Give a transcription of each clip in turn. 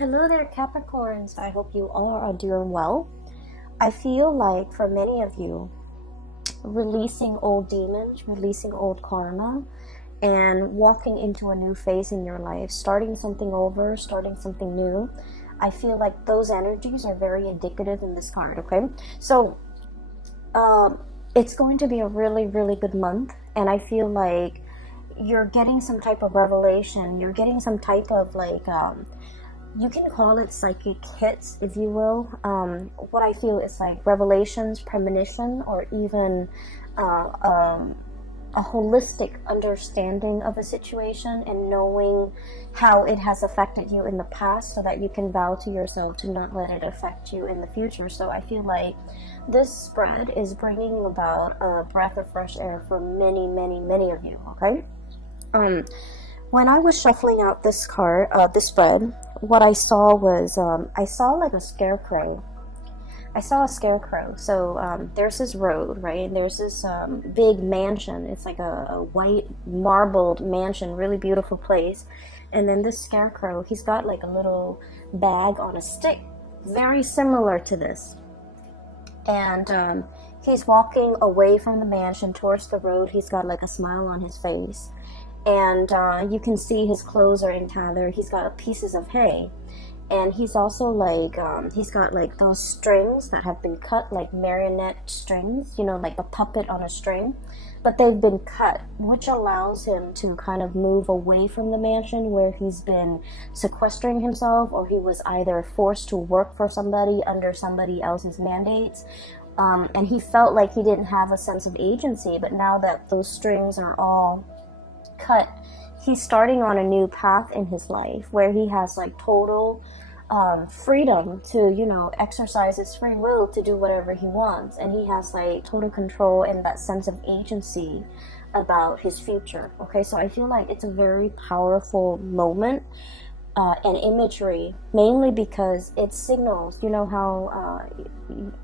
Hello there, Capricorns. I hope you all are doing well. I feel like for many of you, releasing old demons, releasing old karma, and walking into a new phase in your life, starting something over, starting something new. I feel like those energies are very indicative in this card, okay? So, it's going to be a really, really good month, and I feel like you're getting some type of revelation. You're getting some type of you can call it psychic hits, if you will. What I feel is like revelations, premonition, or even a holistic understanding of a situation and knowing how it has affected you in the past so that you can vow to yourself to not let it affect you in the future. So I feel like this spread is bringing about a breath of fresh air for many, many, many of you, okay? When I was shuffling out this card, this spread, what I saw was, I saw like a scarecrow. I saw a scarecrow. So there's this road, right? And there's this big mansion. It's like a white marbled mansion, really beautiful place. And then this scarecrow, he's got like a little bag on a stick, very similar to this. And he's walking away from the mansion towards the road. He's got like a smile on his face. And you can see his clothes are in tather. He's got pieces of hay. And he's also like, he's got like those strings that have been cut, like marionette strings, you know, like a puppet on a string. But they've been cut, which allows him to kind of move away from the mansion where he's been sequestering himself, or he was either forced to work for somebody under somebody else's mandates. And he felt like he didn't have a sense of agency. But now that those strings are all cut, he's starting on a new path in his life where he has like total freedom to, you know, exercise his free will to do whatever he wants, and he has like total control and that sense of agency about his future. Okay, so I feel like it's a very powerful moment and imagery, mainly because it signals, you know how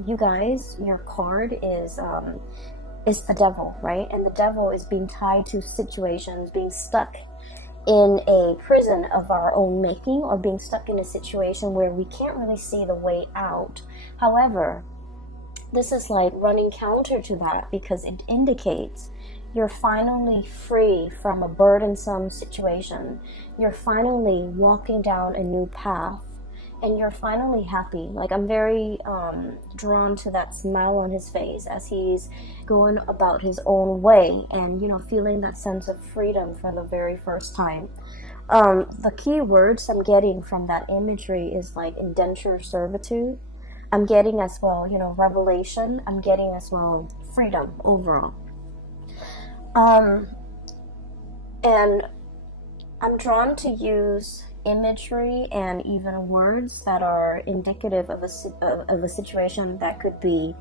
you guys, your card is the devil, right? And the devil is being tied to situations, being stuck in a prison of our own making, or being stuck in a situation where we can't really see the way out. However, this is like running counter to that, because it indicates you're finally free from a burdensome situation. You're finally walking down a new path, and you're finally happy. Like, I'm very drawn to that smile on his face as he's going about his own way and, you know, feeling that sense of freedom for the very first time. The key words I'm getting from that imagery is like indenture servitude. I'm getting as well, you know, revelation. I'm getting as well freedom overall. And I'm drawn to use imagery and even words that are indicative of a situation that could be,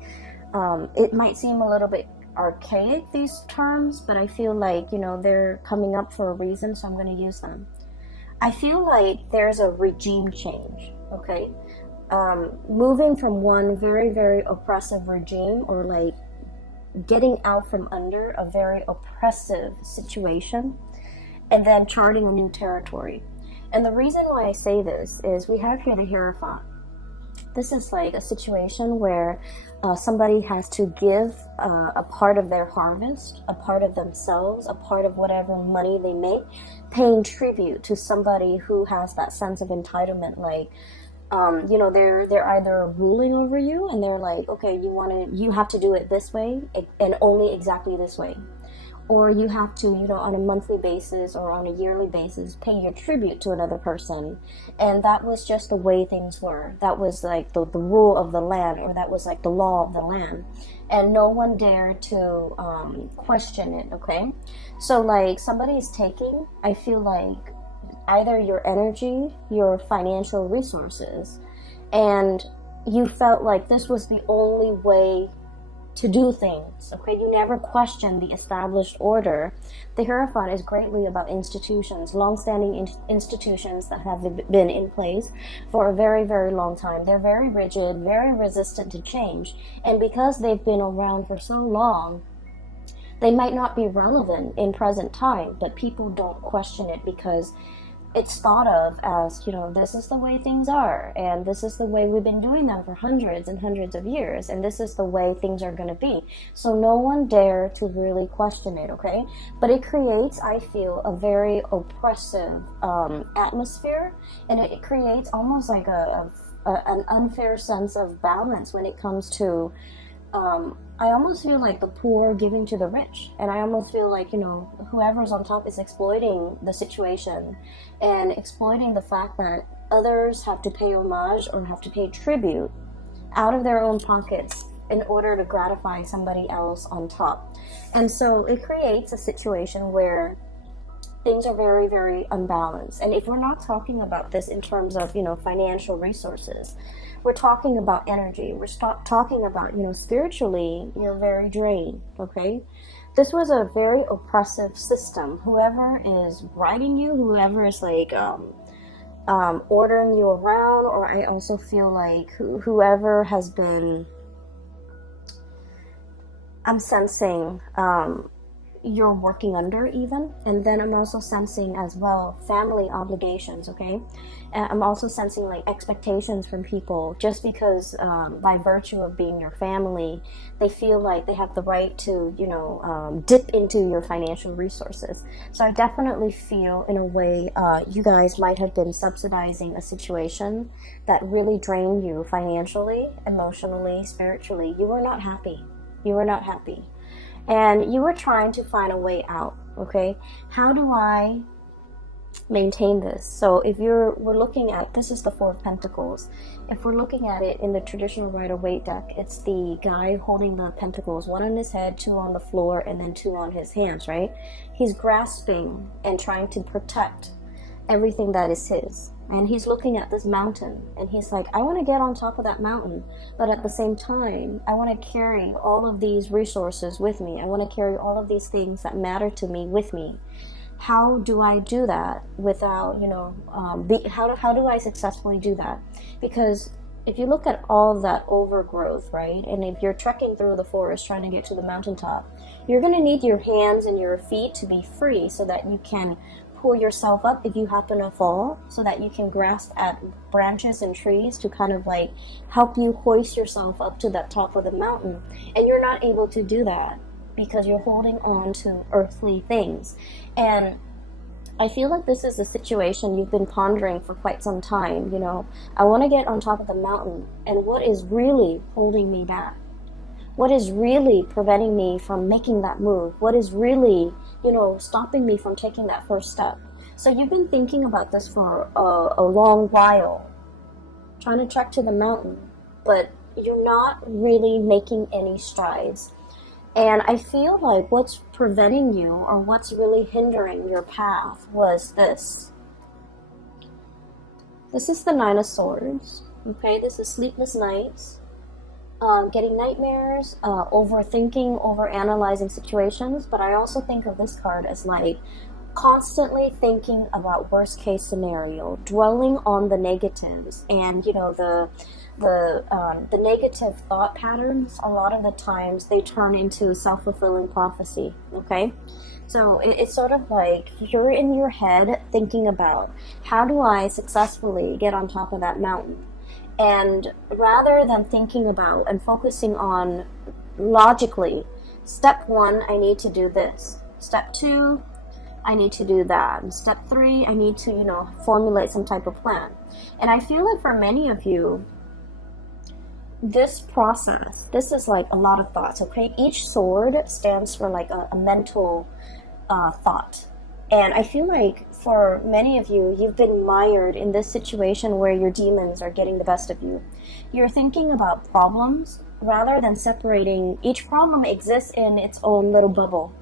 it might seem a little bit archaic, these terms, but I feel like, you know, they're coming up for a reason, so I'm going to use them. I feel like there's a regime change, okay? Moving from one very, very oppressive regime, or like getting out from under a very oppressive situation, and then charting a new territory. And the reason why I say this is we have here the Hierophant. This is like a situation where somebody has to give a part of their harvest, a part of themselves, a part of whatever money they make, paying tribute to somebody who has that sense of entitlement. Like, you know, they're either ruling over you, and they're like, okay, you have to do it this way and only exactly this way. Or you have to, you know, on a monthly basis or on a yearly basis, pay your tribute to another person. And that was just the way things were. That was like the rule of the land, or that was like the law of the land. And no one dared to question it, okay? So like somebody is taking, I feel like, either your energy, your financial resources, and you felt like this was the only way to do things, okay? You never question the established order. The Hierophant is greatly about institutions, long-standing institutions that have been in place for a very, very long time. They're very rigid, very resistant to change, and because they've been around for so long, they might not be relevant in present time, but people don't question it because it's thought of as, this is the way things are, and this is the way we've been doing them for hundreds and hundreds of years, and this is the way things are going to be. So no one dare to really question it, okay? But it creates, I feel, a very oppressive atmosphere, and it creates almost like an unfair sense of balance when it comes to I almost feel like the poor giving to the rich, and I almost feel like, whoever's on top is exploiting the situation and exploiting the fact that others have to pay homage or have to pay tribute out of their own pockets in order to gratify somebody else on top. And so it creates a situation where things are very, very unbalanced. And if we're not talking about this in terms of, financial resources, we're talking about energy. We're talking about, spiritually, you're very drained, okay? This was a very oppressive system. Whoever is writing you, whoever is like ordering you around, or I also feel like whoever has been, I'm sensing, you're working under even. And then I'm also sensing as well family obligations, okay? And I'm also sensing like expectations from people, just because by virtue of being your family, they feel like they have the right to, dip into your financial resources. So I definitely feel in a way you guys might have been subsidizing a situation that really drained you financially, emotionally, spiritually. You were not happy. You were not happy. And you were trying to find a way out, okay? How do I maintain this? So if we're looking at, this is the Four of Pentacles. If we're looking at it in the traditional Rider-Waite deck, it's the guy holding the pentacles, one on his head, two on the floor, and then two on his hands, right? He's grasping and trying to protect everything that is his. And he's looking at this mountain, and he's like, I want to get on top of that mountain, but at the same time, I want to carry all of these resources with me. I want to carry all of these things that matter to me with me. How do I do that without, how do I successfully do that? Because if you look at all of that overgrowth, right, and if you're trekking through the forest trying to get to the mountaintop, you're going to need your hands and your feet to be free so that you can pull yourself up if you happen to fall, so that you can grasp at branches and trees to kind of like help you hoist yourself up to that top of the mountain. And you're not able to do that because you're holding on to earthly things. And I feel like this is a situation you've been pondering for quite some time. I want to get on top of the mountain, and what is really holding me back? What is really preventing me from making that move? What is really, stopping me from taking that first step? So you've been thinking about this for a long while, trying to trek to the mountain, but you're not really making any strides. And I feel like what's preventing you, or what's really hindering your path, was this. This is the Nine of Swords, okay? This is sleepless nights. Getting nightmares, overthinking, overanalyzing situations, but I also think of this card as like constantly thinking about worst case scenario, dwelling on the negatives, and the negative thought patterns. A lot of the times they turn into self-fulfilling prophecy. Okay, so it's sort of like you're in your head thinking about, how do I successfully get on top of that mountain? And rather than thinking about and focusing on logically, step 1, I need to do this. Step 2, I need to do that. And step 3, I need to, formulate some type of plan. And I feel like for many of you, this process, this is like a lot of thoughts, okay? Each sword stands for like a mental thought. And I feel like for many of you, you've been mired in this situation where your demons are getting the best of you. You're thinking about problems rather than separating. Each problem exists in its own little bubble.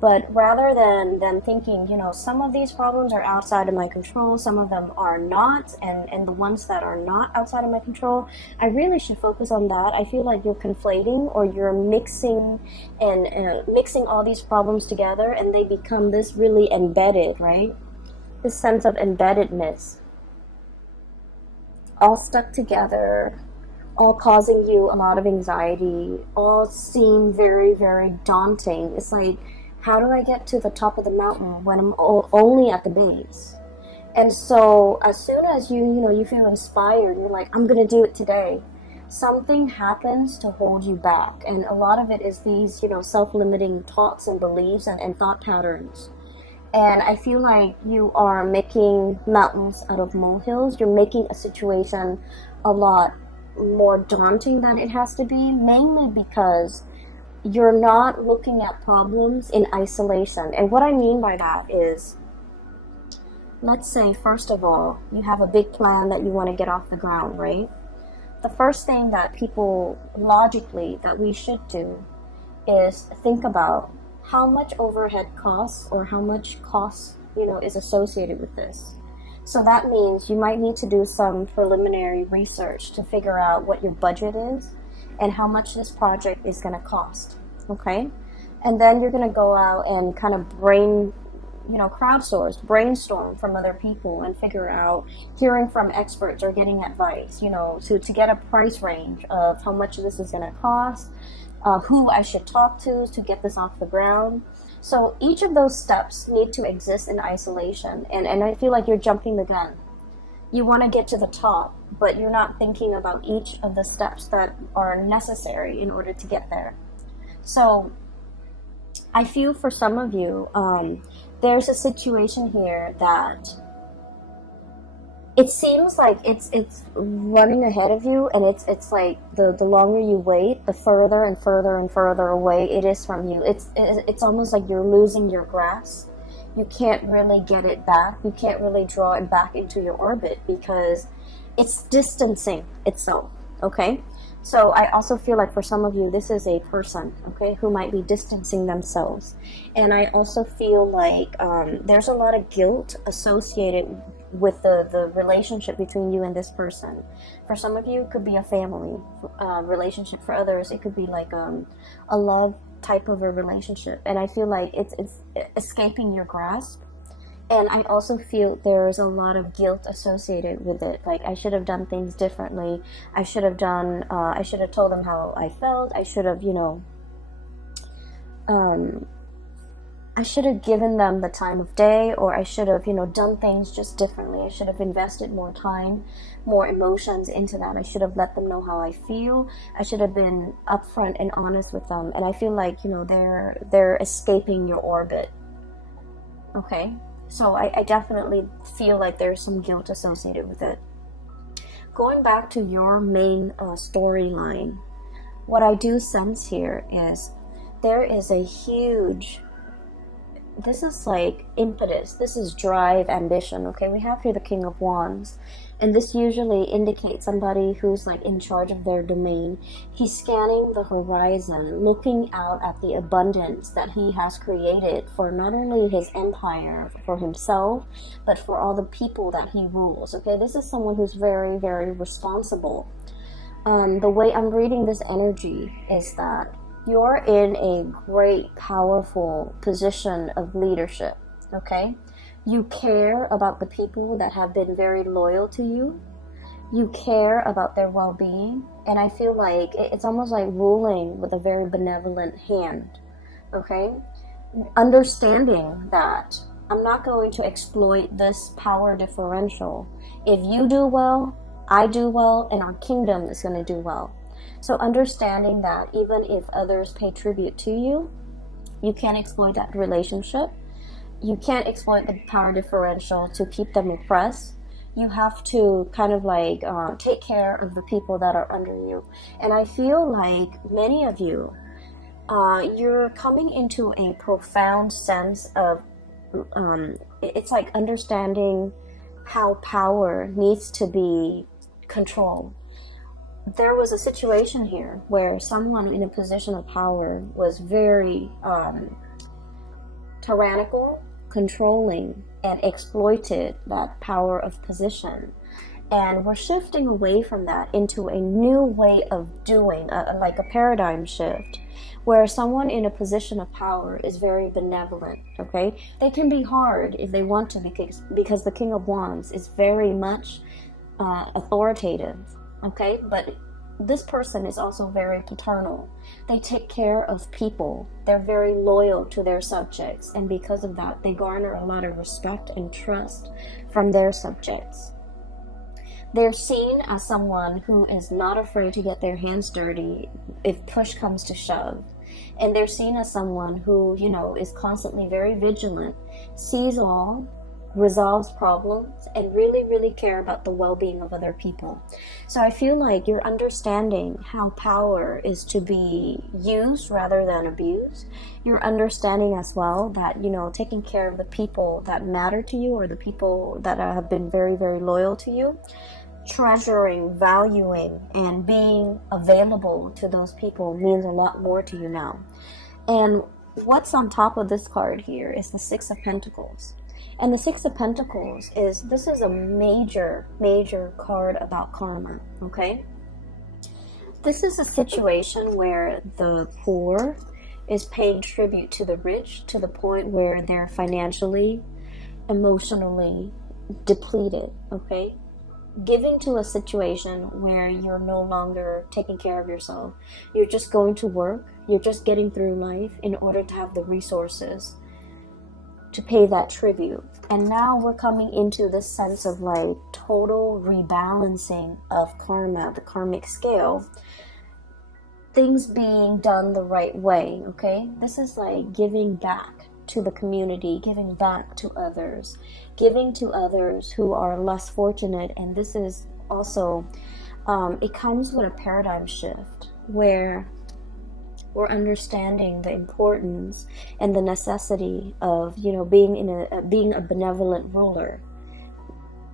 But rather than thinking, some of these problems are outside of my control, some of them are not, and the ones that are not outside of my control, I really should focus on that. I feel like you're conflating, or you're mixing and mixing all these problems together, and they become this really embedded, right? This sense of embeddedness, all stuck together, all causing you a lot of anxiety, all seem very, very daunting. It's like, how do I get to the top of the mountain when I'm only at the base? And so as soon as you feel inspired, you're like, I'm gonna do it today. Something happens to hold you back. And a lot of it is these, self-limiting thoughts and beliefs and thought patterns. And I feel like you are making mountains out of molehills. You're making a situation a lot more daunting than it has to be, mainly because you're not looking at problems in isolation. And what I mean by that is, let's say, first of all, you have a big plan that you want to get off the ground, right? The first thing that people logically that we should do is think about how much overhead costs or how much cost, is associated with this. So that means you might need to do some preliminary research to figure out what your budget is and how much this project is going to cost, okay? And then you're going to go out and kind of crowdsource, brainstorm from other people and figure out, hearing from experts or getting advice, to get a price range of how much this is going to cost, who I should talk to get this off the ground. So each of those steps need to exist in isolation. And I feel like you're jumping the gun. You want to get to the top, but you're not thinking about each of the steps that are necessary in order to get there. So I feel for some of you, there's a situation here that it seems like it's running ahead of you, and it's like the longer you wait, the further and further and further away it is from you. It's almost like you're losing your grasp. You can't really get it back. You can't really draw it back into your orbit because it's distancing itself, okay? So I also feel like for some of you, this is a person, okay, who might be distancing themselves. And I also feel like there's a lot of guilt associated with the relationship between you and this person. For some of you, it could be a family relationship. For others, it could be like a love type of a relationship. And I feel like it's escaping your grasp. And I also feel there's a lot of guilt associated with it. Like, I should have done things differently. I should have told them how I felt. I should have, I should have given them the time of day, or I should have, done things just differently. I should have invested more time, more emotions into that. I should have let them know how I feel. I should have been upfront and honest with them. And I feel like, they're escaping your orbit. Okay? So I definitely feel like there's some guilt associated with it. Going back to your main storyline, what I do sense here is there is a huge, this is like impetus, this is drive, ambition, okay? We have here the King of Wands, and this usually indicates somebody who's like in charge of their domain. He's scanning the horizon, looking out at the abundance that he has created for not only his empire, for himself, but for all the people that he rules, okay? This is someone who's very, very responsible. The way I'm reading this energy is that you're in a great, powerful position of leadership, okay? You care about the people that have been very loyal to you. You care about their well-being. And I feel like it's almost like ruling with a very benevolent hand, okay? Understanding that I'm not going to exploit this power differential. If you do well, I do well, and our kingdom is going to do well. So understanding that even if others pay tribute to you, you can't exploit that relationship. You can't exploit the power differential to keep them oppressed. You have to kind of like take care of the people that are under you. And I feel like many of you, you're coming into a profound sense of, it's like understanding how power needs to be controlled. There was a situation here where someone in a position of power was very tyrannical, controlling, and exploited that power of position. And we're shifting away from that into a new way of doing, like a paradigm shift, where someone in a position of power is very benevolent, okay? They can be hard if they want to, because the King of Wands is very much authoritative, okay? But this person is also very paternal. They take care of people. They're very loyal to their subjects, and because of that, they garner a lot of respect and trust from their subjects. They're seen as someone who is not afraid to get their hands dirty if push comes to shove. And they're seen as someone who, is constantly very vigilant, sees all, resolves problems, and really, really care about the well-being of other people. So I feel like you're understanding how power is to be used rather than abused. You're understanding as well that, taking care of the people that matter to you, or the people that have been very, very loyal to you, treasuring, valuing, and being available to those people means a lot more to you now. And what's on top of this card here is the Six of Pentacles. And the Six of Pentacles this is a major, major card about karma, okay? This is a situation where the poor is paying tribute to the rich to the point where they're financially, emotionally depleted, okay? Giving to a situation where you're no longer taking care of yourself. You're just going to work. You're just getting through life in order to have the resources to pay that tribute. And now we're coming into this sense of like total rebalancing of karma, the karmic scale. Things being done the right way, okay? This is like giving back to the community, giving back to others, giving to others who are less fortunate. And this is also, it comes with a paradigm shift where we're understanding the importance and the necessity of, being a benevolent ruler.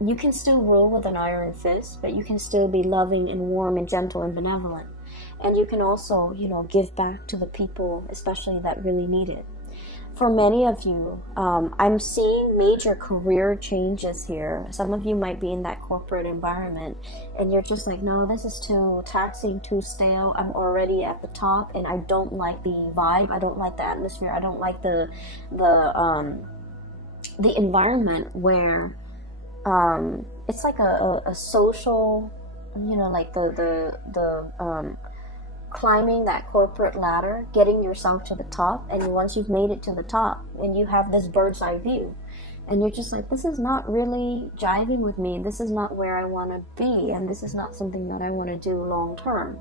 You can still rule with an iron fist, but you can still be loving and warm and gentle and benevolent. And you can also, give back to the people, especially that really need it. For many of you, I'm seeing major career changes here. Some of you might be in that corporate environment and you're just like, no, this is too taxing, too stale. I'm already at the top and I don't like the vibe. I don't like the atmosphere. I don't like the environment where it's like a social, like the climbing that corporate ladder, getting yourself to the top, and once you've made it to the top and you have this bird's eye view and you're just like, this is not really jiving with me, this is not where I want to be, and this is not something that I want to do long term.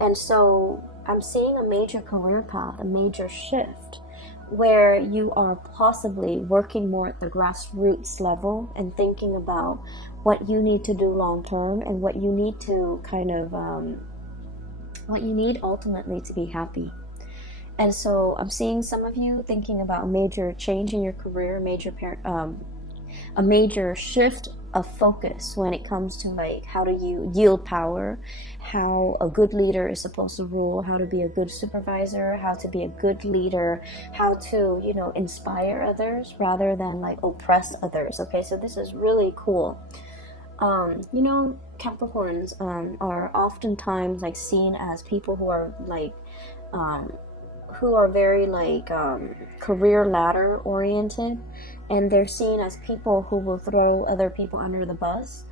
And so I'm seeing a major career path, a major shift where you are possibly working more at the grassroots level and thinking about what you need to do long term and what you need to kind of what you need ultimately to be happy. And so I'm seeing some of you thinking about a major change in your career, a major shift of focus when it comes to like how do you yield power, how a good leader is supposed to rule, how to be a good supervisor, how to be a good leader, how to, inspire others rather than like oppress others. Okay, so this is really cool. Capricorns are oftentimes like seen as people who are like very like career ladder oriented, and they're seen as people who will throw other people under the bus.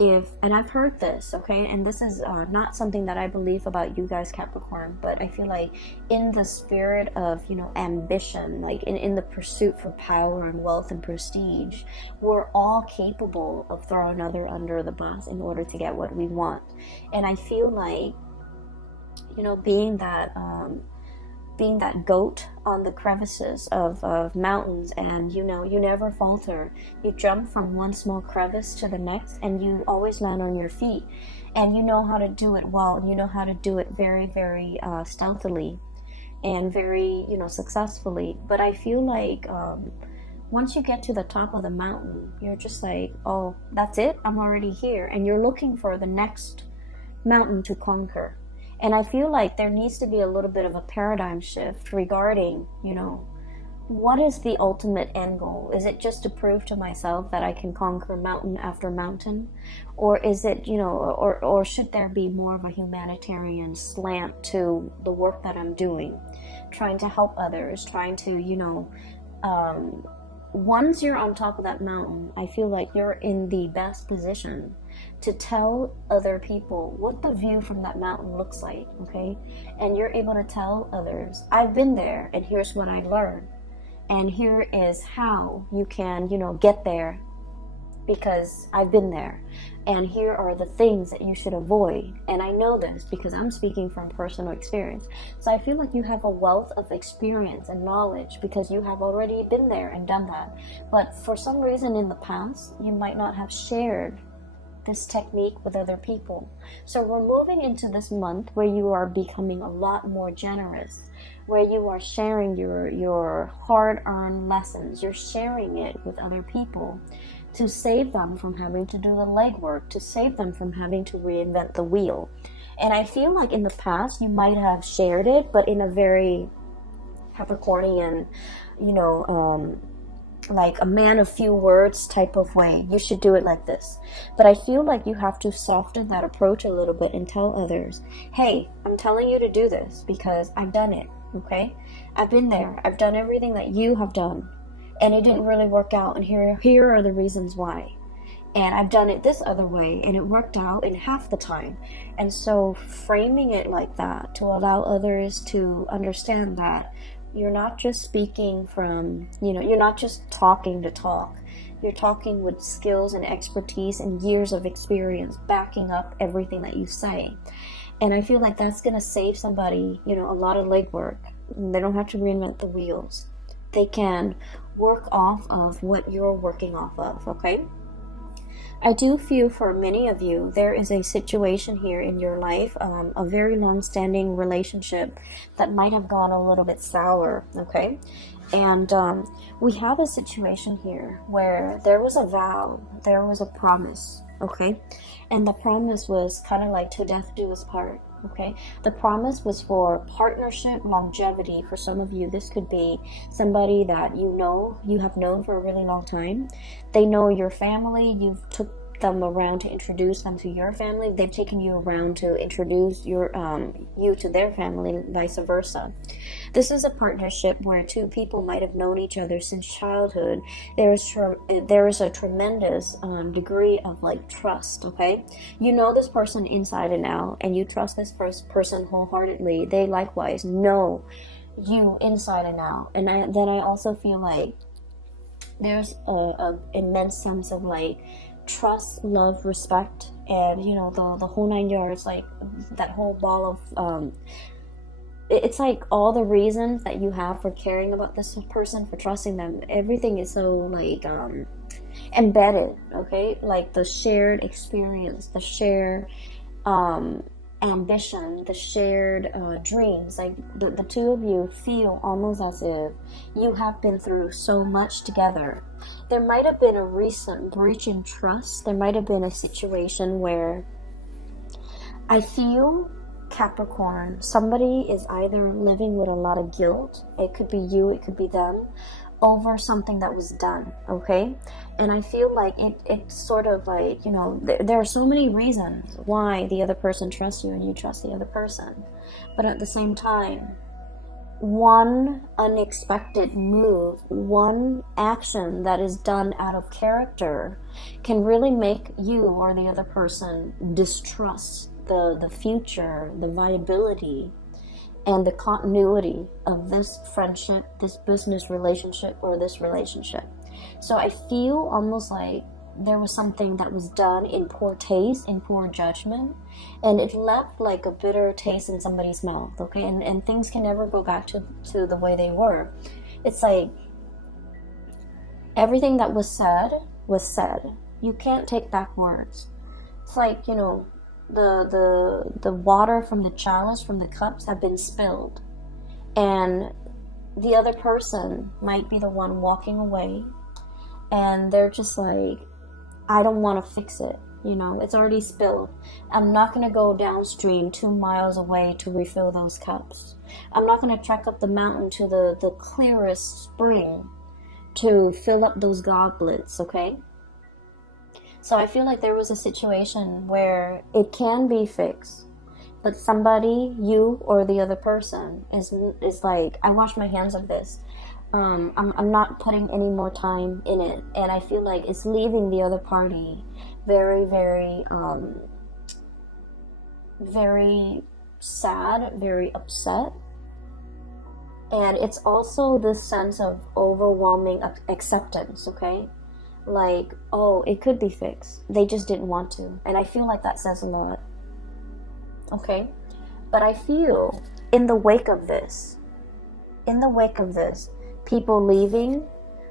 And I've heard this, okay, and this is not something that I believe about you guys, Capricorn, but I feel like in the spirit of, ambition, like in the pursuit for power and wealth and prestige, we're all capable of throwing another under the bus in order to get what we want. And I feel like, being that goat on the crevices of mountains, and you never falter. You jump from one small crevice to the next and you always land on your feet, and you know how to do it well, and you know how to do it very, very stealthily and very successfully. But I feel like once you get to the top of the mountain, you're just like, oh, that's it, I'm already here, and you're looking for the next mountain to conquer. And I feel like there needs to be a little bit of a paradigm shift regarding, what is the ultimate end goal? Is it just to prove to myself that I can conquer mountain after mountain? Or is it, or should there be more of a humanitarian slant to the work that I'm doing? Trying to help others, trying to, once you're on top of that mountain, I feel like you're in the best position to tell other people what the view from that mountain looks like, okay? And you're able to tell others, I've been there and here's what I learned. And here is how you can, get there because I've been there. And here are the things that you should avoid. And I know this because I'm speaking from personal experience. So I feel like you have a wealth of experience and knowledge because you have already been there and done that. But for some reason in the past, you might not have shared this technique with other people. So we're moving into this month where you are becoming a lot more generous, where you are sharing your hard-earned lessons. You're sharing it with other people to save them from having to do the legwork, to save them from having to reinvent the wheel. And I feel like in the past you might have shared it, but in a very Capricornian, like a man of few words type of way. You should do it like this. But I feel like you have to soften that approach a little bit and tell others, hey, I'm telling you to do this because I've done it, okay? I've been there. I've done everything that you have done, and it didn't really work out, and here are the reasons why. And I've done it this other way, and it worked out in half the time. And so framing it like that to allow others to understand that you're not just speaking from, you're not just talking to talk. You're talking with skills and expertise and years of experience backing up everything that you say. And I feel like that's going to save somebody, a lot of legwork. They don't have to reinvent the wheels. They can work off of what you're working off of, okay? I do feel for many of you, there is a situation here in your life, a very long-standing relationship that might have gone a little bit sour, okay? And we have a situation here where there was a vow, there was a promise, okay? And the promise was kind of like to death do us part, okay? The promise was for partnership, longevity. For some of you, this could be somebody that you have known for a really long time. They know your family. You've took them around to introduce them to your family. They've taken you around to introduce you to their family, vice versa. This is a partnership where two people might have known each other since childhood. There is a tremendous degree of like trust, okay? You know this person inside and out, and you trust this person wholeheartedly. They likewise know you inside and out. And then I also feel like there's a immense sense of like trust, love, respect, and the whole 9 yards, like that whole ball of it's like all the reasons that you have for caring about this person, for trusting them, everything is so like embedded, okay? Like the shared experience, the shared ambition, the shared dreams. Like the two of you feel almost as if you have been through so much together. There might have been a recent breach in trust. There might have been a situation where I feel, Capricorn, somebody is either living with a lot of guilt. It could be you, it could be them, over something that was done, okay? And I feel like it's sort of like, there are so many reasons why the other person trusts you and you trust the other person. But at the same time, one unexpected move, one action that is done out of character can really make you or the other person distrust the future, the viability, and the continuity of this friendship, this business relationship, or this relationship. So I feel almost like there was something that was done in poor taste, in poor judgment, and it left like a bitter taste in somebody's mouth, okay? And things can never go back to the way they were. It's like everything that was said was said. You can't take back words. It's like, the water from the chalice, from the cups, have been spilled, and the other person might be the one walking away, and they're just like, I don't want to fix it, it's already spilled. I'm not going to go downstream 2 miles away to refill those cups. I'm not going to trek up the mountain to the clearest spring to fill up those goblets, okay? So I feel like there was a situation where it can be fixed, but somebody, you or the other person, is like, I wash my hands of this. I'm not putting any more time in it, and I feel like it's leaving the other party very, very, very sad, very upset. And it's also this sense of overwhelming acceptance, okay? Like, oh, it could be fixed. They just didn't want to. And I feel like that says a lot, okay? But I feel in the wake of this, people leaving,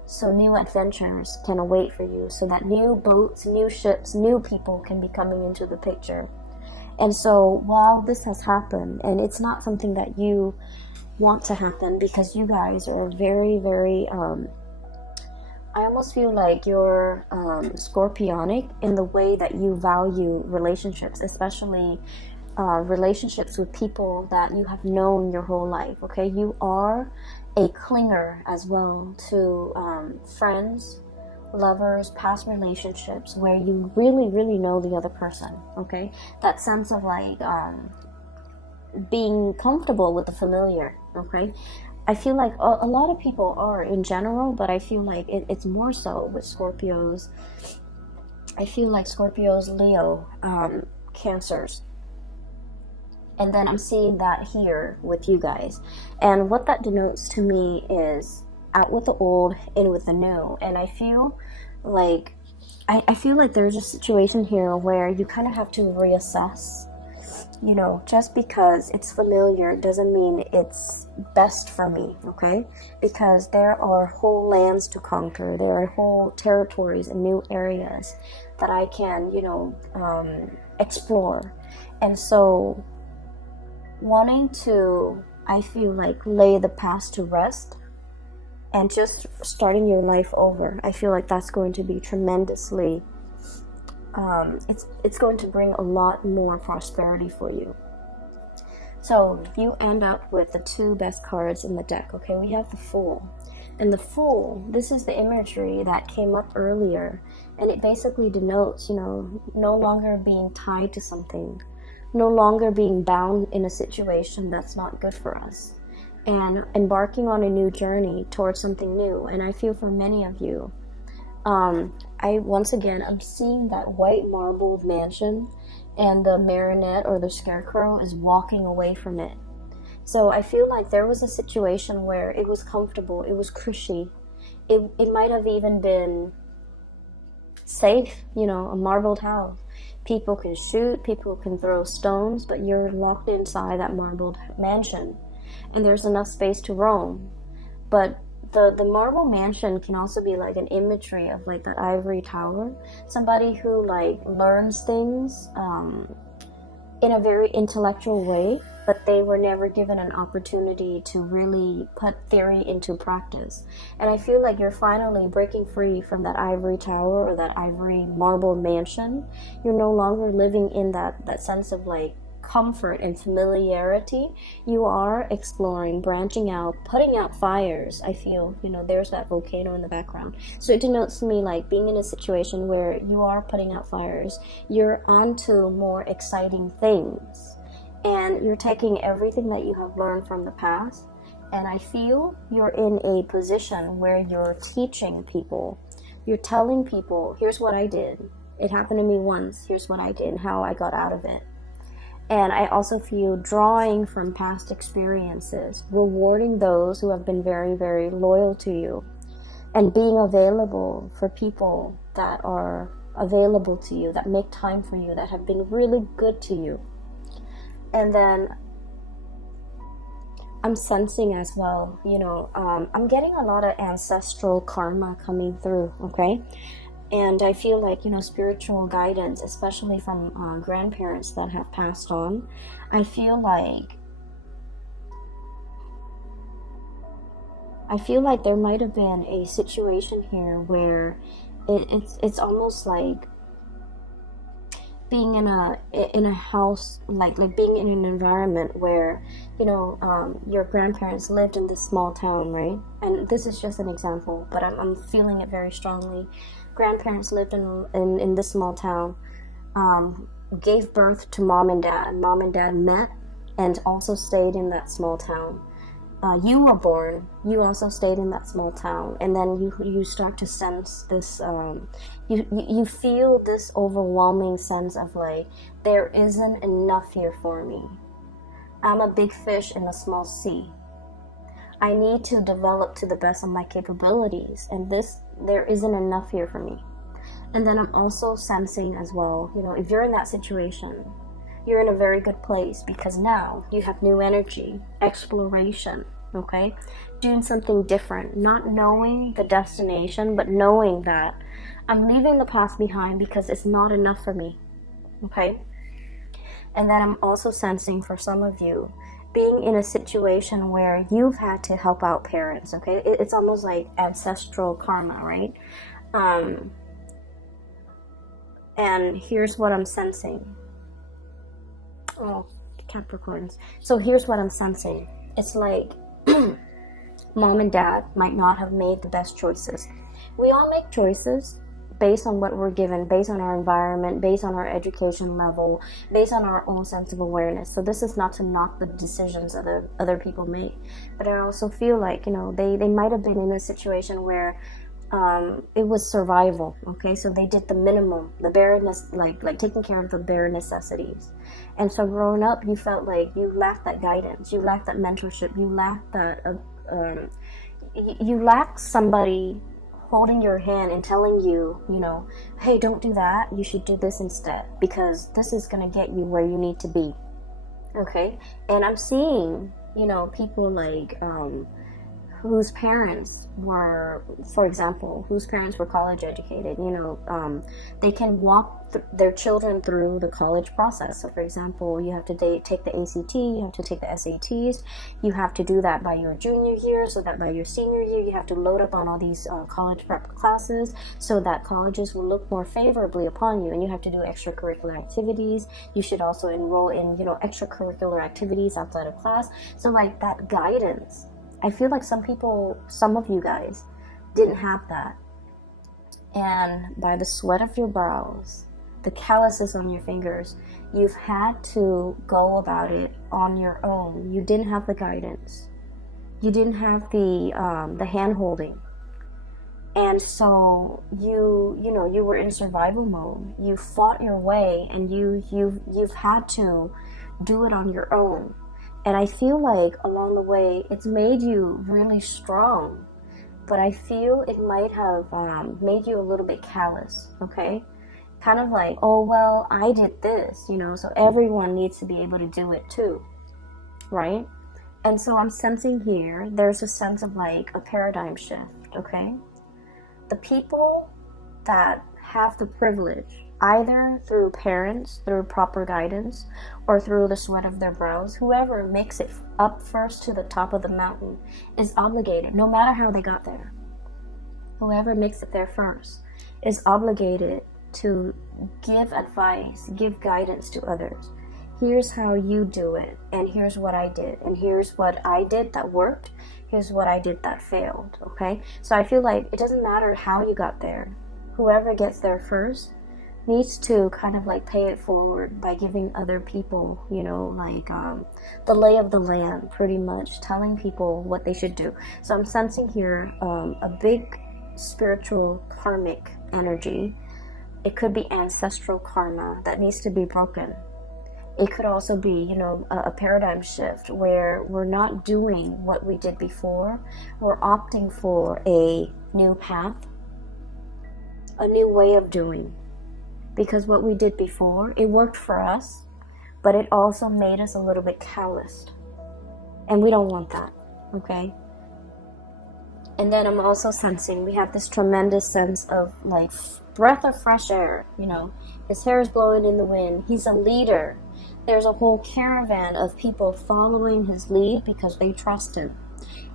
so new adventures can await for you, so that new boats, new ships, new people can be coming into the picture. And so while this has happened, and it's not something that you want to happen, because you guys are very, very, I almost feel like you're scorpionic in the way that you value relationships, especially relationships with people that you have known your whole life, okay? You are a clinger as well to friends, lovers, past relationships where you really, really know the other person, okay? That sense of like being comfortable with the familiar, okay? I feel like a lot of people are in general, but I feel like it's more so with Scorpios. I feel like Scorpios, Leo, Cancers. And then I'm seeing that here with you guys. And what that denotes to me is out with the old, in with the new. And I feel like there's a situation here where you kind of have to reassess. You know, just because it's familiar doesn't mean it's best for me, okay? Because there are whole lands to conquer. There are whole territories and new areas that I can, you know, explore. And so wanting to, I feel like, lay the past to rest and just starting your life over, I feel like that's going to be tremendously it's going to bring a lot more prosperity for you. So you end up with the two best cards in the deck, okay? We have the Fool. And the Fool, this is the imagery that came up earlier, and it basically denotes, you know, no longer being tied to something, no longer being bound in a situation that's not good for us, and embarking on a new journey towards something new. And I feel for many of you, I'm seeing that white marbled mansion, and the marionette or the scarecrow is walking away from it. So I feel like there was a situation where it was comfortable, it was cushy, it might have even been safe, you know, a marbled house. People can shoot, people can throw stones, but you're locked inside that marbled mansion, and there's enough space to roam. But the marble mansion can also be like an imagery of like that ivory tower, somebody who like learns things in a very intellectual way, but they were never given an opportunity to really put theory into practice. And I feel like you're finally breaking free from that ivory tower or that ivory marble mansion. You're no longer living in that sense of like comfort and familiarity. You are exploring, branching out, putting out fires. I feel, you know, there's that volcano in the background. So it denotes to me like being in a situation where you are putting out fires. You're onto more exciting things, and you're taking everything that you have learned from the past, and I feel you're in a position where you're teaching people. You're telling people, here's what I did. It happened to me once. Here's what I did and how I got out of it. And I also feel drawing from past experiences, rewarding those who have been very, very loyal to you, and being available for people that are available to you, that make time for you, that have been really good to you. And then I'm sensing as well, you know, I'm getting a lot of ancestral karma coming through, okay? And I feel like, you know, spiritual guidance, especially from grandparents that have passed on, I feel like there might have been a situation here where it's almost like being in a house, like being in an environment where, you know, your grandparents lived in this small town, right? And this is just an example, but I'm feeling it very strongly. Grandparents lived in this small town, gave birth to mom and dad. Mom and dad met and also stayed in that small town. you were born, you also stayed in that small town, and then you start to sense this, you feel this overwhelming sense of like, there isn't enough here for me. I'm a big fish in a small sea. I need to develop to the best of my capabilities, and there isn't enough here for me. And then I'm also sensing as well, if you're in that situation, you're in a very good place, because now you have new energy, exploration, okay? Doing something different, not knowing the destination, but knowing that I'm leaving the past behind because it's not enough for me, okay? And then I'm also sensing for some of you, being in a situation where you've had to help out parents, okay? It's almost like ancestral karma, right? And here's what I'm sensing. Oh, Capricorns. So here's what I'm sensing. It's like mom and dad might not have made the best choices. We all make choices based on what we're given, based on our environment, based on our education level, based on our own sense of awareness. So this is not to knock the decisions other people make, but I also feel like, they might have been in a situation where it was survival, okay? So they did the minimum, the bare, like taking care of the bare necessities. And so growing up, you felt like you lacked that guidance, you lacked that mentorship, you lacked that, you lacked somebody holding your hand and telling you, hey, don't do that, you should do this instead, because this is going to get you where you need to be, okay? And I'm seeing, people like, whose parents were, for example, college educated, they can walk their children through the college process. So for example, you have to take the ACT, you have to take the SATs, you have to do that by your junior year, so that by your senior year, you have to load up on all these college prep classes, so that colleges will look more favorably upon you, and you have to do extracurricular activities. You should also enroll in, extracurricular activities outside of class. So like that guidance, I feel like some of you guys didn't have that. And by the sweat of your brows, the calluses on your fingers, you've had to go about it on your own. You didn't have the guidance. You didn't have the hand-holding. And so you were in survival mode. You fought your way, and you've had to do it on your own. And I feel like along the way, it's made you really strong, but I feel it might have made you a little bit callous, okay? Kind of like, oh, well, I did this, so everyone needs to be able to do it too, right? And so I'm sensing here, there's a sense of like a paradigm shift, okay? The people that have the privilege, either through parents, through proper guidance, or through the sweat of their brows, whoever makes it up first to the top of the mountain is obligated, no matter how they got there. Whoever makes it there first is obligated to give advice, give guidance to others. Here's how you do it, and here's what I did, and here's what I did that worked, here's what I did that failed, okay? So I feel like it doesn't matter how you got there. Whoever gets there first needs to kind of like pay it forward by giving other people, the lay of the land, pretty much telling people what they should do. So I'm sensing here a big spiritual karmic energy. It could be ancestral karma that needs to be broken. It could also be, a paradigm shift where we're not doing what we did before. We're opting for a new path, a new way of doing. Because what we did before, it worked for us, but it also made us a little bit calloused. And we don't want that, okay? And then I'm also sensing we have this tremendous sense of like breath of fresh air, his hair is blowing in the wind. He's a leader. There's a whole caravan of people following his lead because they trust him.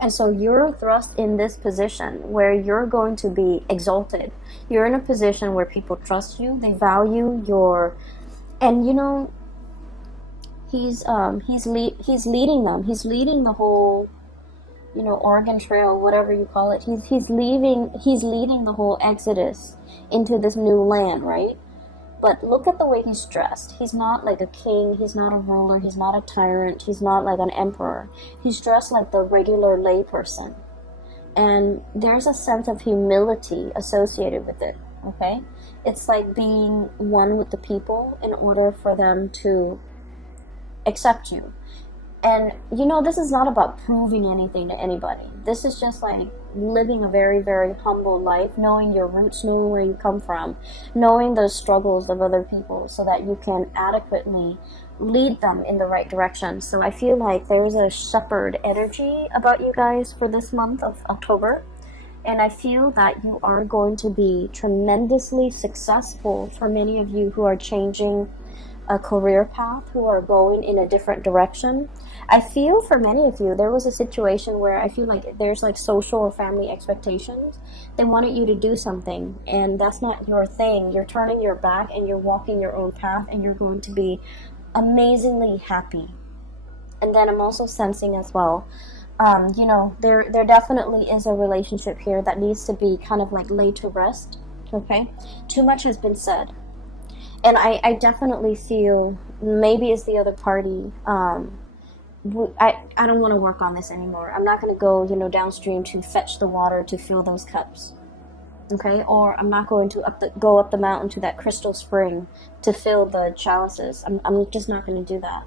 And so you're thrust in this position where you're going to be exalted. You're in a position where people trust you, they value your, and he's leading them. He's leading the whole, Oregon Trail, whatever you call it. He's leading the whole exodus into this new land, right? But look at the way he's dressed. He's not like a king, he's not a ruler, he's not a tyrant, he's not like an emperor. He's dressed like the regular layperson. And there's a sense of humility associated with it, okay? It's like being one with the people in order for them to accept you. And this is not about proving anything to anybody. This is just like living a very, very humble life, knowing your roots, knowing where you come from, knowing the struggles of other people so that you can adequately lead them in the right direction. So I feel like there's a shepherd energy about you guys for this month of October. And I feel that you are going to be tremendously successful for many of you who are changing a career path, who are going in a different direction. I feel for many of you, there was a situation where I feel like there's like social or family expectations. They wanted you to do something, and that's not your thing. You're turning your back and you're walking your own path, and you're going to be amazingly happy. And then I'm also sensing as well, there definitely is a relationship here that needs to be kind of like laid to rest, okay? Too much has been said. And I definitely feel maybe it's the other party. I don't want to work on this anymore. I'm not going to go, downstream to fetch the water to fill those cups. Okay? Or I'm not going to go up the mountain to that crystal spring to fill the chalices. I'm just not going to do that.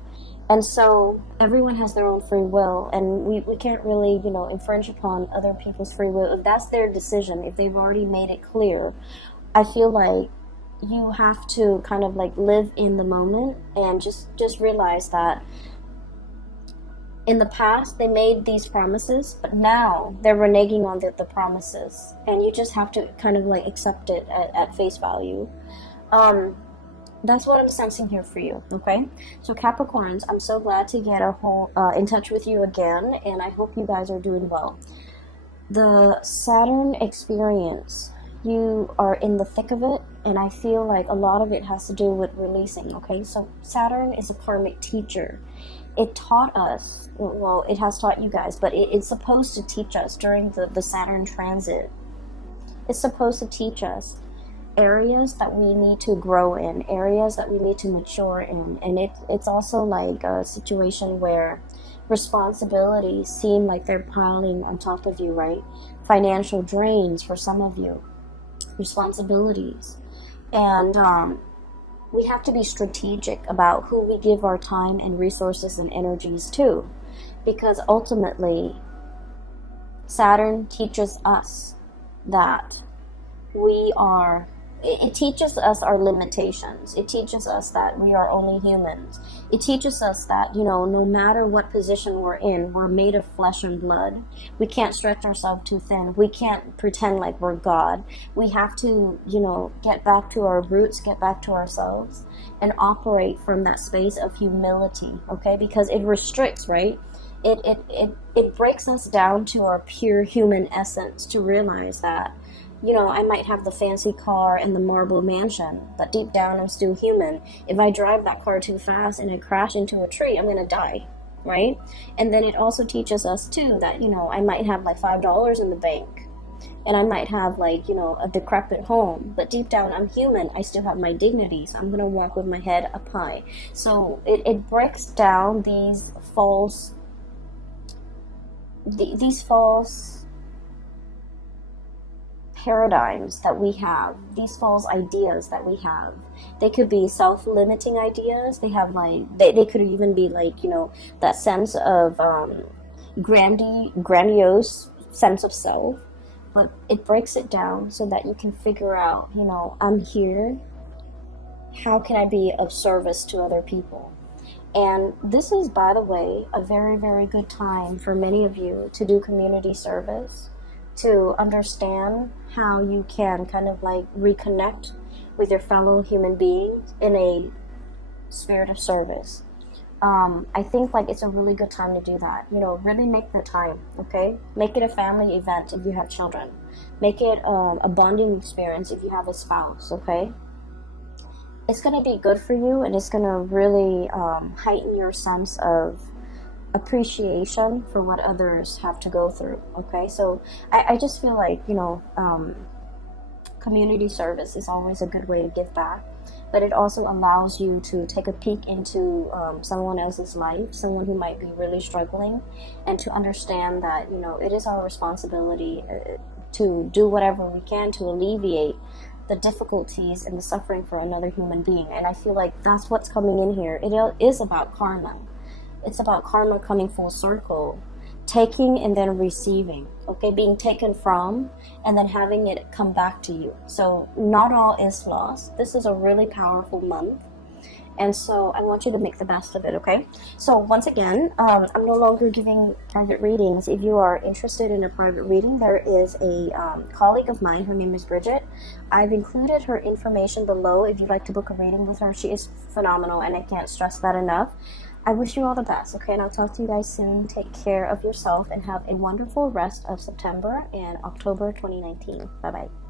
And so everyone has their own free will, and we can't really, infringe upon other people's free will. If that's their decision, if they've already made it clear, I feel like you have to kind of like live in the moment and just realize that in the past they made these promises, but now they're reneging on the promises, and you just have to kind of like accept it at face value. That's what I'm sensing here for you, okay? So Capricorns, I'm so glad to get in touch with you again, and I hope you guys are doing well. The Saturn experience, you are in the thick of it, and I feel like a lot of it has to do with releasing, okay? So Saturn is a karmic teacher. It taught us, well, it has taught you guys, but it's supposed to teach us during the Saturn transit. It's supposed to teach us areas that we need to grow in, areas that we need to mature in. And it's also like a situation where responsibilities seem like they're piling on top of you, right? Financial drains for some of you, responsibilities. And we have to be strategic about who we give our time and resources and energies to, because ultimately Saturn teaches us that it teaches us our limitations. It teaches us that we are only humans. It teaches us that, no matter what position we're in, we're made of flesh and blood. We can't stretch ourselves too thin. We can't pretend like we're God. We have to, get back to our roots, get back to ourselves, and operate from that space of humility, okay? Because it restricts, right? It breaks us down to our pure human essence to realize that, I might have the fancy car and the marble mansion, but deep down I'm still human. If I drive that car too fast and I crash into a tree, I'm going to die, right? And then it also teaches us too that, I might have like $5 in the bank, and I might have like, a decrepit home, but deep down I'm human. I still have my dignity, so I'm going to walk with my head up high. So it breaks down these false paradigms that we have, these false ideas that we have. They could be self-limiting ideas. They have like they could even be like, that sense of grandiose sense of self. But it breaks it down so that you can figure out, I'm here. How can I be of service to other people? And this is, by the way, a very, very good time for many of you to do community service, to understand how you can kind of like reconnect with your fellow human beings in a spirit of service. I think like it's a really good time to do that. Really make the time, okay? Make it a family event if you have children. Make it a bonding experience if you have a spouse, okay? It's going to be good for you, and it's going to really heighten your sense of appreciation for what others have to go through, okay? So I just feel like, community service is always a good way to give back. but it also allows you to take a peek into someone else's life, someone who might be really struggling, and to understand that, you know, it is our responsibility to do whatever we can to alleviate the difficulties and the suffering for another human being. And I feel like that's what's coming in here. It is about karma. It's about karma coming full circle, taking and then receiving, okay, being taken from and then having it come back to you. So not all is lost. This is a really powerful month, and so I want you to make the best of it, okay? So once again, I'm no longer giving private readings. If you are interested in a private reading, there is a colleague of mine. Her name is Bridget. I've included her information below if you'd like to book a reading with her. She is phenomenal, and I can't stress that enough. I wish you all the best, okay? And I'll talk to you guys soon. Take care of yourself and have a wonderful rest of September and October 2019. Bye-bye.